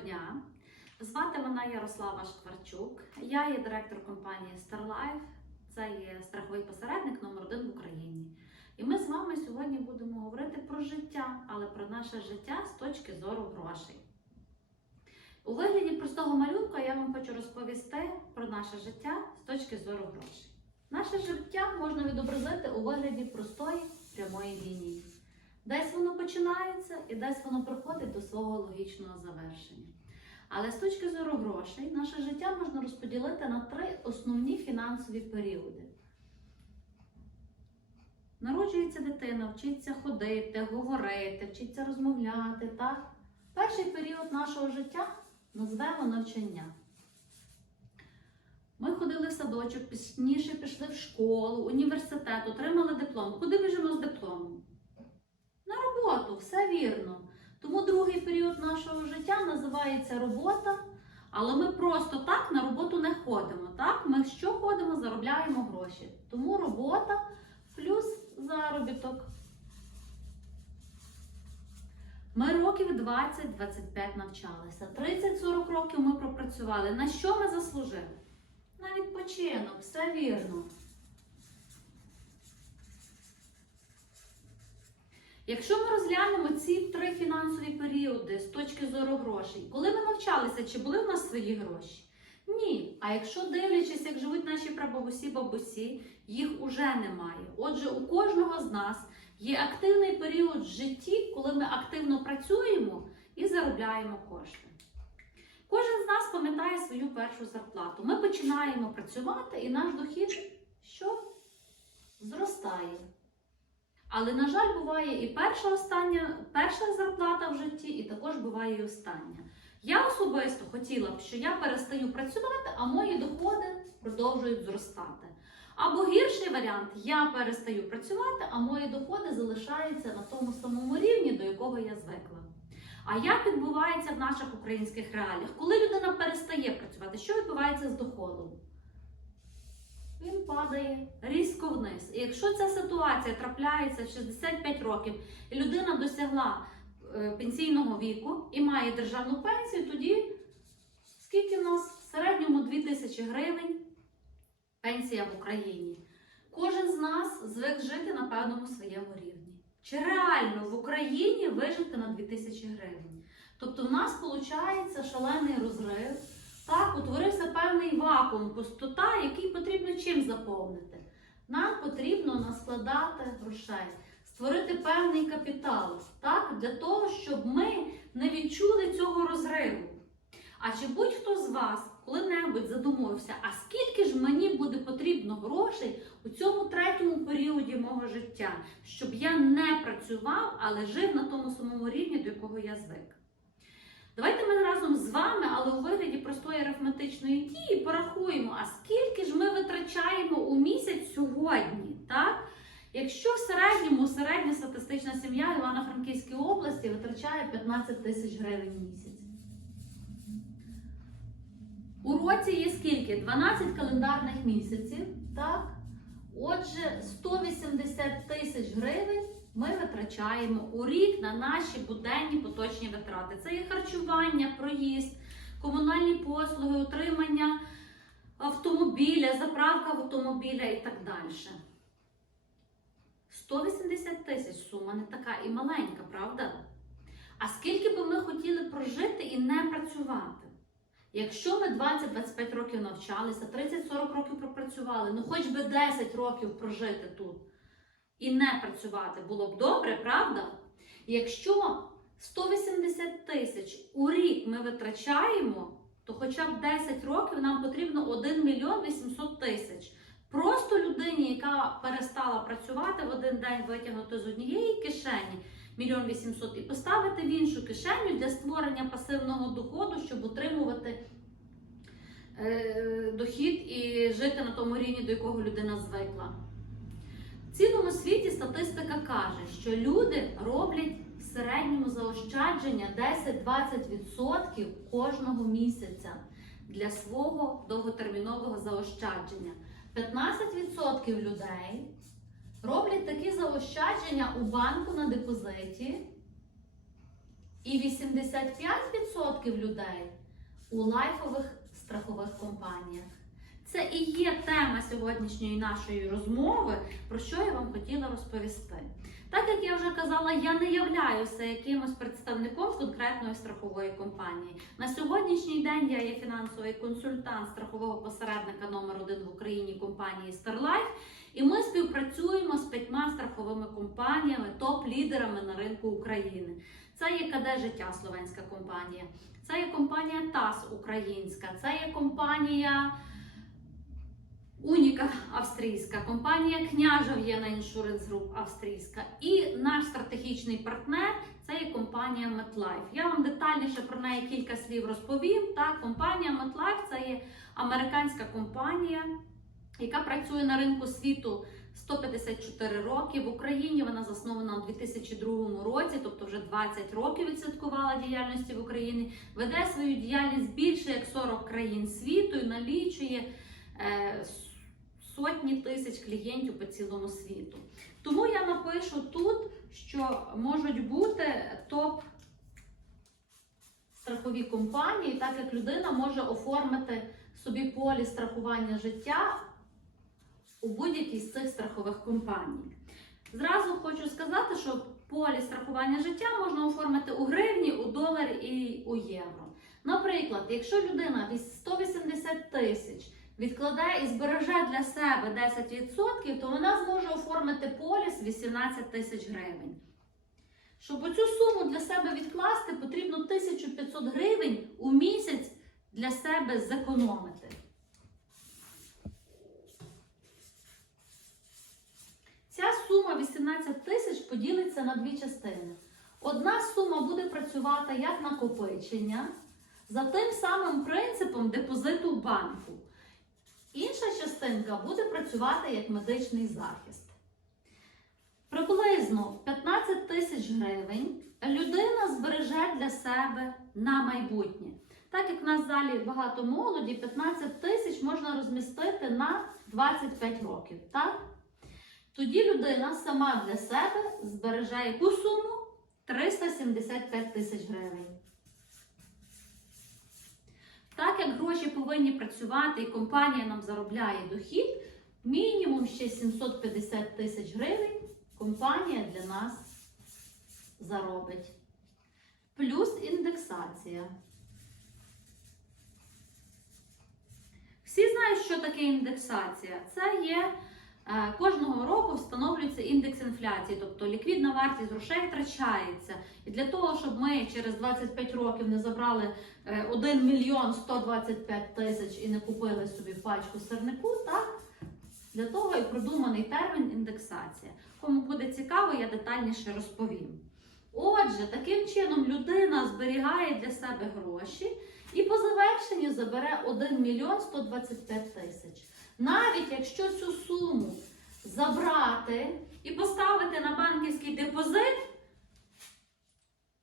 дня. Звати мене Ярослава Шкварчук. Я є директор компанії StarLife. Це є страховий посередник номер один в Україні. І ми з вами сьогодні будемо говорити про життя, але про наше життя з точки зору грошей. У вигляді простого малюнка я вам хочу розповісти про наше життя з точки зору грошей. Наше життя можна відобразити у вигляді простої прямої лінії. Десь воно починається і десь воно приходить до свого логічного завершення. Але з точки зору грошей, наше життя можна розподілити на три основні фінансові періоди. Народжується дитина, вчиться ходити, говорити, вчиться розмовляти. Так? Перший період нашого життя назвемо навчання. Ми ходили в садочок, пізніше пішли в школу, університет, отримали диплом. Куди біжимо з дипломом? Роботу, все вірно. Тому другий період нашого життя називається робота, але ми просто так на роботу не ходимо. Так? Ми що ходимо, заробляємо гроші. Тому робота плюс заробіток. Ми років 20-25 навчалися. 30-40 років ми пропрацювали. На що ми заслужили? На відпочинок, все вірно. Якщо ми розглянемо ці три фінансові періоди з точки зору грошей, коли ми навчалися, чи були в нас свої гроші? Ні. А якщо дивлячись, як живуть наші прабабусі, бабусі, їх уже немає. Отже, у кожного з нас є активний період в житті, коли ми активно працюємо і заробляємо кошти. Кожен з нас пам'ятає свою першу зарплату. Ми починаємо працювати, і наш дохід що? Зростає. Але, на жаль, буває і перша остання, перша зарплата в житті, і також буває і остання. Я особисто хотіла б, що я перестаю працювати, а мої доходи продовжують зростати. Або гірший варіант, я перестаю працювати, а мої доходи залишаються на тому самому рівні, до якого я звикла. А як відбувається в наших українських реаліях? Коли людина перестає працювати, що відбувається з доходом? Він падає різко вниз. І якщо ця ситуація трапляється в 65 років, і людина досягла е, пенсійного віку і має державну пенсію, тоді скільки в нас в середньому 2000 гривень пенсія в Україні? Кожен з нас звик жити на певному своєму рівні. Чи реально в Україні вижити на 2000 гривень? Тобто в нас виходить шалений розрив. Так, утворився певний вакуум, пустота, який потрібно чим заповнити. Нам потрібно наскладати грошей, створити певний капітал, так, для того, щоб ми не відчули цього розриву. А чи будь-хто з вас коли-небудь задумувався, а скільки ж мені буде потрібно грошей у цьому третьому періоді мого життя, щоб я не працював, але жив на тому самому рівні, до якого я звик? Давайте ми разом з вами, але у вигляді простої арифметичної дії порахуємо, а скільки ж ми витрачаємо у місяць сьогодні. так? Якщо в середньому середня статистична сім'я Івано-Франківської області витрачає 15 тисяч гривень в місяць. У році є скільки? 12 календарних місяців. так? Отже, 180 тисяч гривень ми витрачаємо у рік на наші буденні поточні витрати. Це є харчування, проїзд, комунальні послуги, утримання автомобіля, заправка автомобіля і так далі. 180 тисяч сума не така і маленька, правда? А скільки би ми хотіли прожити і не працювати? Якщо ми 20-25 років навчалися, 30-40 років пропрацювали, ну хоч би 10 років прожити тут і не працювати було б добре, правда? Якщо 180 тисяч у рік ми витрачаємо, то хоча б 10 років нам потрібно 1 мільйон 800 тисяч. Просто людині, яка перестала працювати в один день витягнути з однієї кишені мільйон 800 і поставити в іншу кишеню для створення пасивного доходу, щоб утримувати е, дохід і жити на тому рівні, до якого людина звикла. Цілому світі статистика каже, що люди роблять в середньому заощадження 10-20% кожного місяця для свого довготермінового заощадження. 15% людей роблять такі заощадження у банку на депозиті, і 85% 60% людей у лайфових страхових компаніях. Це і є тема сьогоднішньої нашої розмови, про що я вам хотіла розповісти. Так як я вже казала, я не являюся якимось представником конкретної страхової компанії. На сьогоднішній день я є фінансовий консультант страхового посередника номер один в Україні компанії StarLife, і ми співпрацюємо з п'ятьма страховими компаніями, топ-лідерами на ринку України. Це є КД Життя Словенська компанія, це є компанія ТАС Українська, це є компанія. Уніка австрійська, компанія Княжа В'єна Insurance Group австрійська і наш стратегічний партнер це є компанія MetLife. Я вам детальніше про неї кілька слів розповім. Так, компанія MetLife це є американська компанія, яка працює на ринку світу 154 роки. В Україні вона заснована у 2002 році, тобто вже 20 років відсвяткувала діяльності в Україні. Веде свою діяльність більше як 40 країн світу і налічує. Сотні тисяч клієнтів по цілому світу. Тому я напишу тут, що можуть бути топ страхові компанії, так як людина може оформити собі полі страхування життя у будь-якій з цих страхових компаній. Зразу хочу сказати, що полі страхування життя можна оформити у гривні, у доларі і у євро. Наприклад, якщо людина 180 тисяч відкладає і збереже для себе 10%, то вона зможе оформити поліс 18 тисяч гривень. Щоб оцю суму для себе відкласти, потрібно 1500 гривень у місяць для себе зекономити. Ця сума 18 тисяч поділиться на дві частини. Одна сума буде працювати як накопичення за тим самим принципом депозиту в банку. Інша частинка буде працювати як медичний захист. Приблизно 15 тисяч гривень людина збереже для себе на майбутнє. Так як в нас в залі багато молоді, 15 тисяч можна розмістити на 25 років. Так? Тоді людина сама для себе збереже яку суму? 375 тисяч гривень. Так як гроші повинні працювати і компанія нам заробляє дохід, мінімум ще 750 тисяч гривень компанія для нас заробить. Плюс індексація. Всі знають, що таке індексація. Це є кожного року встановлюється індекс інфляції, тобто ліквідна вартість грошей втрачається. І для того, щоб ми через 25 років не забрали е, 1 мільйон 125 тисяч і не купили собі пачку сирнику, так? Для того і продуманий термін індексація. Кому буде цікаво, я детальніше розповім. Отже, таким чином людина зберігає для себе гроші і по завершенню забере 1 мільйон 125 тисяч. Навіть якщо цю суму забрати і поставити на банківський депозит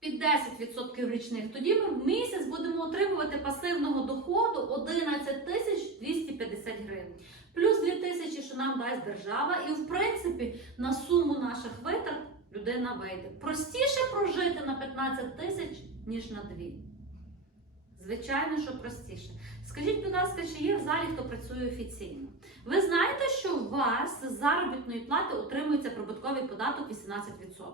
під 10% річних, тоді ми в місяць будемо отримувати пасивного доходу 11 тисяч 250 гривень. Плюс 2 тисячі, що нам дасть держава, і в принципі на суму наших витрат людина вийде. Простіше прожити на 15 тисяч, ніж на 2. Звичайно, що простіше. Скажіть, будь ласка, чи є в залі, хто працює офіційно? Ви знаєте, що у вас з заробітної плати отримується прибутковий податок 18%.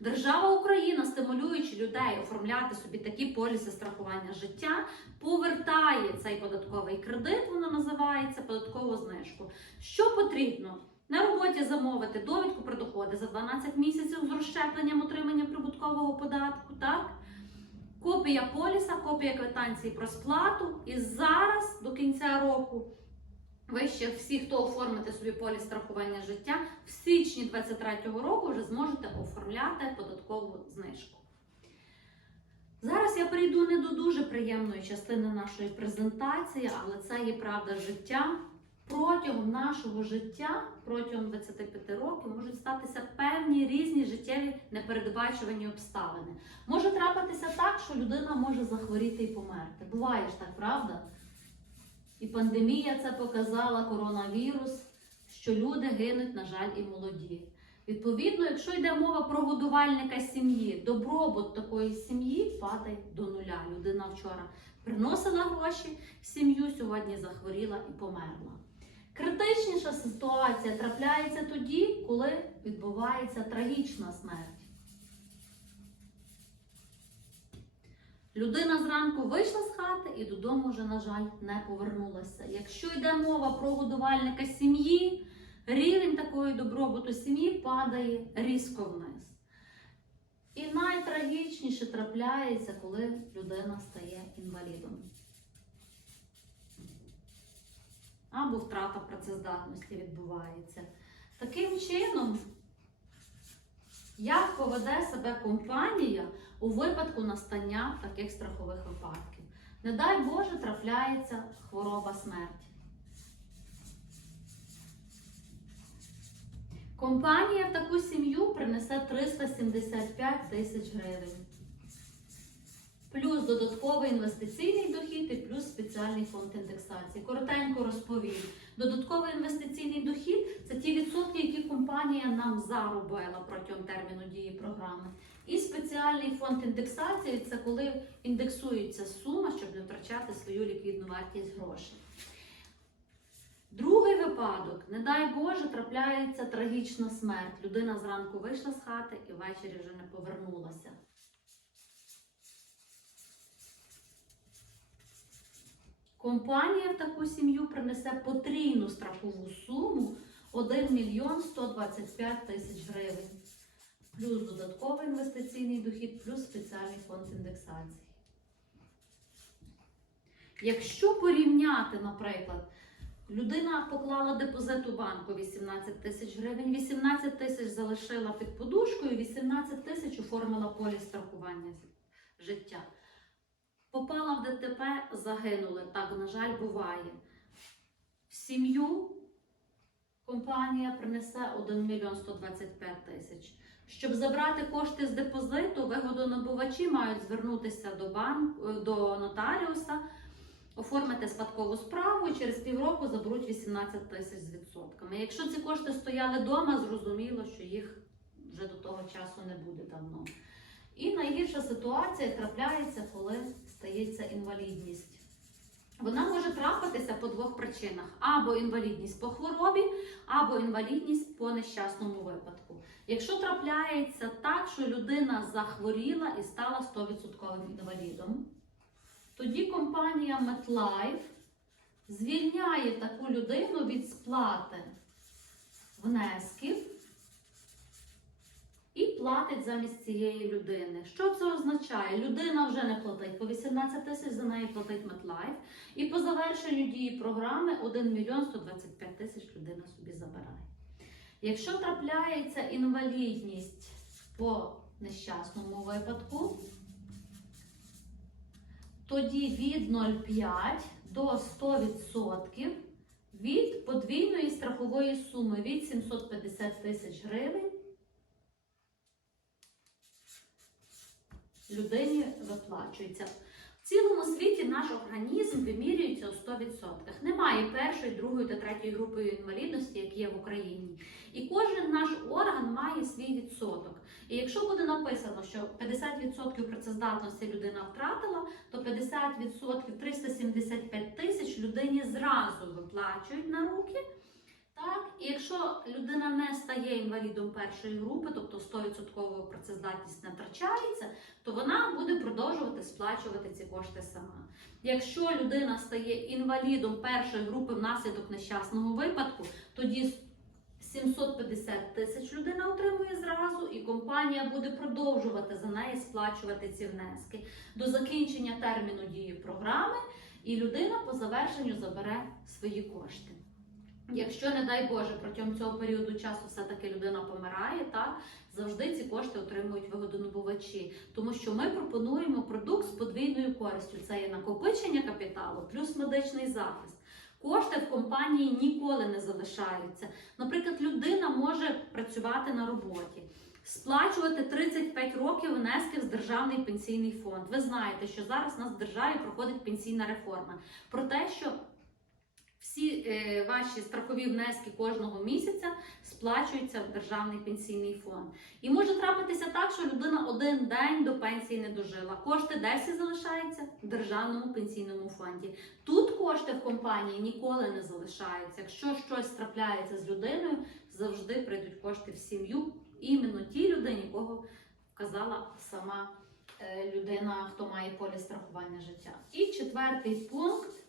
Держава Україна, стимулюючи людей оформляти собі такі поліси страхування життя, повертає цей податковий кредит, воно називається податкову знижку. Що потрібно? На роботі замовити довідку про доходи за 12 місяців з розщепленням отримання прибуткового податку, так? Копія поліса, копія квитанції про сплату. І зараз до кінця року ви ще всі, хто оформите собі поліс страхування життя, в січні 2023 року вже зможете оформляти податкову знижку. Зараз я перейду не до дуже приємної частини нашої презентації, але це є правда життя. Протягом нашого життя, протягом 25 років, можуть статися певні різні життєві непередбачувані обставини. Може трапитися так, що людина може захворіти і померти. Буває ж так, правда? І пандемія це показала, коронавірус, що люди гинуть, на жаль, і молоді. Відповідно, якщо йде мова про годувальника сім'ї, добробут такої сім'ї падає до нуля. Людина вчора приносила гроші в сім'ю, сьогодні захворіла і померла. Критичніша ситуація трапляється тоді, коли відбувається трагічна смерть. Людина зранку вийшла з хати і додому вже, на жаль, не повернулася. Якщо йде мова про годувальника сім'ї, рівень такої добробуту сім'ї падає різко вниз. І найтрагічніше трапляється, коли людина стає інвалідом. Або втрата працездатності відбувається. Таким чином, як поведе себе компанія у випадку настання таких страхових випадків? Не дай Боже, трапляється хвороба смерті. Компанія в таку сім'ю принесе 375 тисяч гривень. Плюс додатковий інвестиційний дохід і плюс спеціальний фонд індексації. Коротенько розповім. Додатковий інвестиційний дохід це ті відсотки, які компанія нам заробила протягом терміну дії програми. І спеціальний фонд індексації це коли індексується сума, щоб не втрачати свою ліквідну вартість грошей. Другий випадок, не дай Боже, трапляється трагічна смерть. Людина зранку вийшла з хати і ввечері вже не повернулася. Компанія в таку сім'ю принесе потрійну страхову суму 1 мільйон 125 тисяч гривень. Плюс додатковий інвестиційний дохід, плюс спеціальний фонд індексації. Якщо порівняти, наприклад, людина поклала депозит у банку 18 тисяч гривень, 18 тисяч залишила під подушкою, 18 тисяч оформила поліс страхування життя. Попала в ДТП, загинули. Так, на жаль, буває. В сім'ю компанія принесе 1 мільйон 125 тисяч. Щоб забрати кошти з депозиту, вигодонабувачі мають звернутися до банку, до нотаріуса, оформити спадкову справу і через півроку заберуть 18 тисяч з відсотками. Якщо ці кошти стояли вдома, зрозуміло, що їх вже до того часу не буде давно. І найгірша ситуація трапляється, коли стається інвалідність. Вона може трапитися по двох причинах: або інвалідність по хворобі, або інвалідність по нещасному випадку. Якщо трапляється так, що людина захворіла і стала 100% інвалідом, тоді компанія MetLife звільняє таку людину від сплати внесків і платить замість цієї людини. Що це означає? Людина вже не платить по 18 тисяч, за неї платить MetLife. І по завершенню дії програми 1 мільйон 125 тисяч людина собі забирає. Якщо трапляється інвалідність по нещасному випадку, тоді від 0,5 до 100% від подвійної страхової суми від 750 тисяч гривень людині виплачується. В цілому світі наш організм вимірюється у 100%. Немає першої, другої та третьої групи інвалідності, як є в Україні. І кожен наш орган має свій відсоток. І якщо буде написано, що 50% працездатності людина втратила, то 50% 375 тисяч людині зразу виплачують на руки. Так, і якщо людина не стає інвалідом першої групи, тобто 100% працездатність не втрачається, то вона буде продовжувати сплачувати ці кошти сама. Якщо людина стає інвалідом першої групи внаслідок нещасного випадку, тоді 750 тисяч людина отримує зразу, і компанія буде продовжувати за неї сплачувати ці внески до закінчення терміну дії програми, і людина по завершенню забере свої кошти. Якщо, не дай Боже, протягом цього періоду часу все-таки людина помирає, так завжди ці кошти отримують вигодонабувачі, тому що ми пропонуємо продукт з подвійною користю. Це є накопичення капіталу плюс медичний захист. Кошти в компанії ніколи не залишаються. Наприклад, людина може працювати на роботі, сплачувати 35 років внесків з державний пенсійний фонд. Ви знаєте, що зараз у нас в державі проходить пенсійна реформа. Про те, що Всі е, ваші страхові внески кожного місяця сплачуються в державний пенсійний фонд. І може трапитися так, що людина один день до пенсії не дожила. Кошти десь залишаються в державному пенсійному фонді. Тут кошти в компанії ніколи не залишаються. Якщо щось трапляється з людиною, завжди прийдуть кошти в сім'ю іменно тій людині, кого вказала сама е, людина, хто має поліс страхування життя. І четвертий пункт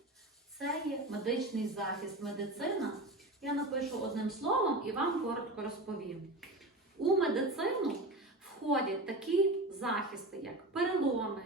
це є медичний захист. Медицина. Я напишу одним словом і вам коротко розповім. У медицину входять такі захисти, як переломи,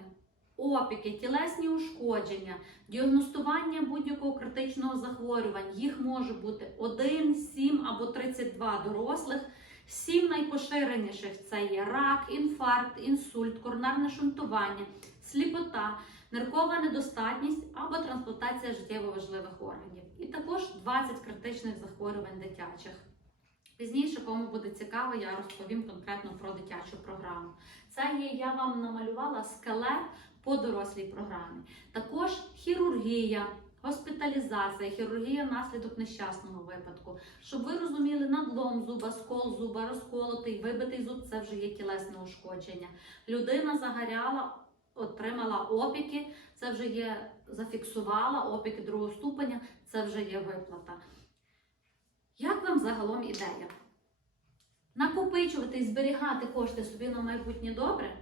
опіки, тілесні ушкодження, діагностування будь-якого критичного захворювання. Їх може бути 1, 7 або 32 дорослих. Сім найпоширеніших це є рак, інфаркт, інсульт, коронарне шунтування, сліпота, ниркова недостатність або трансплантація життєво важливих органів. І також 20 критичних захворювань дитячих. Пізніше, кому буде цікаво, я розповім конкретно про дитячу програму. Це є, я вам намалювала скелет по дорослій програмі. Також хірургія, госпіталізація, хірургія внаслідок нещасного випадку. Щоб ви розуміли, надлом зуба, скол зуба, розколотий, вибитий зуб це вже є тілесне ушкодження. Людина загоряла, отримала опіки, це вже є зафіксувала опіки другого ступеня, це вже є виплата. Як вам загалом ідея? Накопичувати і зберігати кошти собі на майбутнє добре?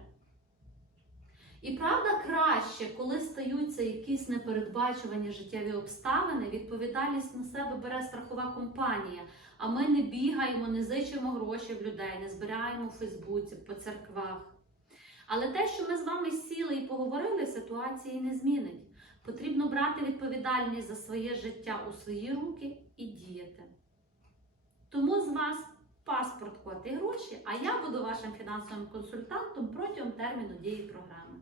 І правда краще, коли стаються якісь непередбачувані життєві обставини, відповідальність на себе бере страхова компанія, а ми не бігаємо, не зичимо гроші в людей, не збираємо в Фейсбуці, по церквах. Але те, що ми з вами сіли і поговорили, ситуації не змінить. Потрібно брати відповідальність за своє життя у свої руки і діяти. Тому з вас паспорт, код і гроші, а я буду вашим фінансовим консультантом протягом терміну дії програми.